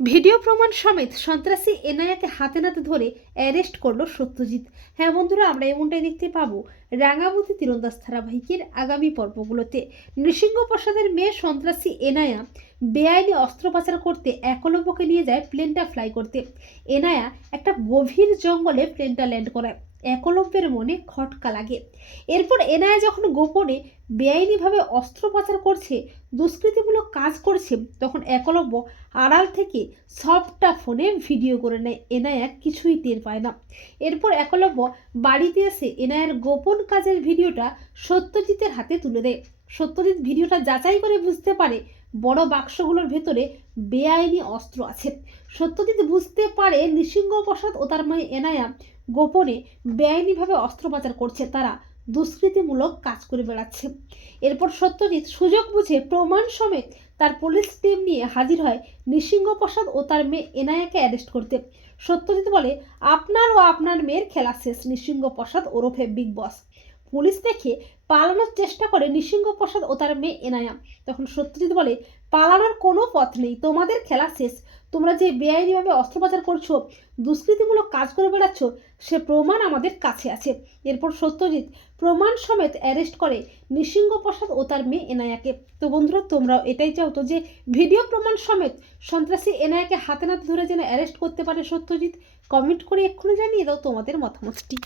Video প্রমাণ সমেত সন্ত্রাসী এনআইয়াকে হাতে নাতে ধরে অ্যারেস্ট করলো সত্যজিৎ। হ্যাঁ বন্ধুরা, আমরা এমনটাই দেখতে পাবো রাঙামাটি তীরন্দাজ ধারাবাহিকের আগামী পর্বগুলোতে। নৃসিংহ প্রসাদের মেয়ে সন্ত্রাসী এনআইয়া বেআইনি অস্ত্র পাচার করতে একলব্যকে নিয়ে যায় প্লেনটা ফ্লাই করতে। এনআইয়া একটা গভীর জঙ্গলে প্লেনটা ল্যান্ড করায়। একলব্যের মনে খটকা লাগে। এরপর এনআইয়া যখন গোপনে বেআইনিভাবে অস্ত্র পাচার করছে, দুষ্কৃতিমূলক কাজ করছে, তখন একলব্য আড়াল থেকে সবটা ফোনে ভিডিও করে নেয়। এনআইয়া কিছুই টের পায় না। এরপর একলব্য বাড়িতে এসে এনআইয়ার গোপন কাজের ভিডিওটা সত্যজিতের হাতে তুলে দেয়। সত্যজিৎ ভিডিওটা যাচাই করে বুঝতে পারে বড় বাক্সগুলোর ভেতরে বেআইনি অস্ত্র আছে। সত্যজিৎ বুঝতে পারে নৃসিংহ প্রসাদ ও তার মেয়ে এনআইয়া গোপনে বেআইনিভাবে অস্ত্র পাচার করছে, তারা দুষ্কৃতিমূলক কাজ করে বেড়াচ্ছে। এরপর সত্যজিৎ সুযোগ বুঝে প্রমাণ সমেত তার পুলিশ টিম নিয়ে হাজির হয় নৃসিংহ প্রসাদ ও তার মেয়ে এনআইয়াকে অ্যারেস্ট করতে। সত্যজিৎ বলে, আপনার ও আপনার মেয়ের খেলা শেষ। নৃসিংহ প্রসাদ ওরফে বিগ বস পুলিশ দেখে পালানোর চেষ্টা করে নৃসিংহ প্রসাদ ও তার মেয়ে এনআইয়া। তখন সত্যজিৎ বলে, পালানোর কোনো পথ নেই, তোমাদের খেলা শেষ। তোমরা যে বেআইনিভাবে অস্ত্র পাচার করছো, দুষ্কৃতিমূলক কাজ করে বেড়াচ্ছ, সে প্রমাণ আমাদের কাছে আছে। এরপর সত্যজিৎ প্রমাণ সমেত অ্যারেস্ট করে নৃসিংহ প্রসাদ ও তার মেয়ে এনআইয়াকে। তো বন্ধুরা, তোমরাও এটাই চাও তো যে ভিডিও প্রমাণ সমেত সন্ত্রাসী এনআইয়াকে হাতে নাতে ধরে যেন অ্যারেস্ট করতে পারে সত্যজিৎ? কমেন্ট করে এক্ষুনি জানিয়ে দাও তোমাদের মতামতটি।